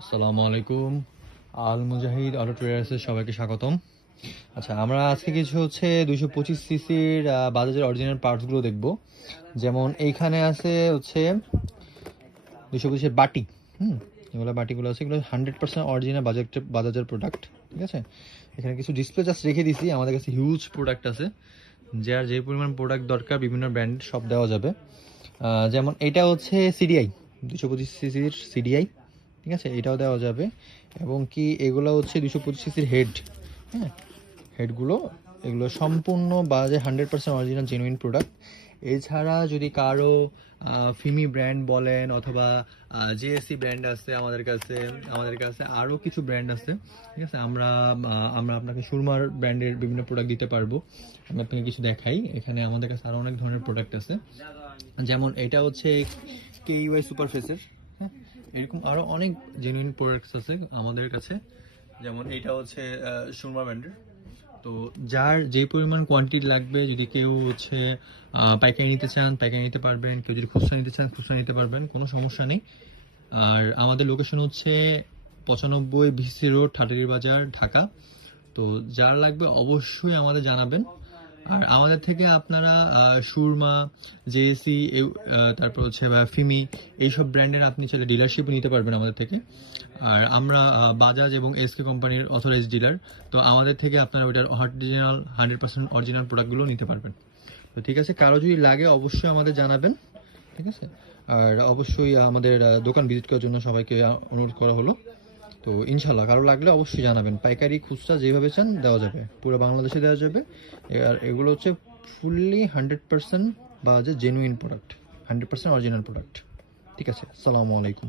আসসালামু আলাইকুম। আল মুজাহিদ অটো ট্রেডার্সের সবাইকে স্বাগতম। আচ্ছা, আমরা আজকে কিছু 225 সিসির বাজাজের অরিজিনাল পার্টসগুলো দেখব। যেমন এইখানে আছে 225 বাটি। এগুলো বাটিগুলো আছে, এগুলো 100% অরিজিনাল বাজাজের প্রোডাক্ট। ঠিক আছে, এখানে কিছু ডিসপ্লে জাস্ট রেখে দিছি। আমাদের কাছে হিউজ প্রোডাক্ট আছে, যার যে পরিমাণ প্রোডাক্ট দরকার বিভিন্ন ব্র্যান্ড সব দেওয়া যাবে। যেমন এটা সিডিআই 225 সিসির সিডিআই। ঠিক আছে, এটাও দেওয়া যাবে। এবং কি এগুলো 225 সিসির হেড। হ্যাঁ, হেডগুলো এগুলো সম্পূর্ণ বাজে 100% অরিজিনাল জেনুইন প্রোডাক্ট। এছাড়া যদি কারো ফিমি ব্র্যান্ড বলেন অথবা জিএসসি ব্র্যান্ড আছে আমাদের কাছে আরও কিছু ব্র্যান্ড আছে। ঠিক আছে, আমরা আপনাকে সুরমার ব্র্যান্ডের বিভিন্ন প্রোডাক্ট দিতে পারবো। আমি আপনাকে কিছু দেখাই। এখানে আমাদের কাছে আরও অনেক ধরনের প্রোডাক্ট আছে। যেমন এটা কেইওয়াই সুপার ফেসের। হ্যাঁ, এরকম আরও অনেক জেনুইন প্রোডাক্টস আছে আমাদের কাছে। যেমন এটা সুরমা ব্র্যান্ডের। তো যার যে পরিমাণ কোয়ান্টিটি লাগবে, যদি কেউ পাইকারি নিতে চান পাইকারি নিতে পারবেন, কেউ যদি খুচরা নিতে চান খুচরা নিতে পারবেন, কোনো সমস্যা নেই। আর আমাদের লোকেশন 95 বিসি রোড, ঠাটারি বাজার, ঢাকা। তো যার লাগবে অবশ্যই আমাদের জানাবেন। আর আমাদের থেকে আপনারা সুরমা, জেএসি, তারপর বা ফিমি, এইসব ব্র্যান্ডের আপনি চাইলে ডিলারশিপ নিতে পারবেন আমাদের থেকে। আর আমরা বাজাজ এবং এসকে কোম্পানির অথরাইজ ডিলার। তো আমাদের থেকে আপনারা ওইটার অরিজিনাল 100% অরিজিনাল প্রোডাক্টগুলো নিতে পারবেন। তো ঠিক আছে, কারো যদি লাগে অবশ্যই আমাদের জানাবেন। ঠিক আছে, আর অবশ্যই আমাদের দোকান ভিজিট করার জন্য সবাইকে অনুরোধ করা হলো। তো ইনশাল্লাহ কারো লাগলে অবশ্যই জানাবেন। পাইকারি খুচরা যেভাবে চান দেওয়া যাবে, পুরো বাংলাদেশে দেওয়া যাবে। আর এগুলো ফুললি 100% বা জেনুইন প্রোডাক্ট, 100% অরিজিনাল প্রোডাক্ট। ঠিক আছে, আসসালামু আলাইকুম।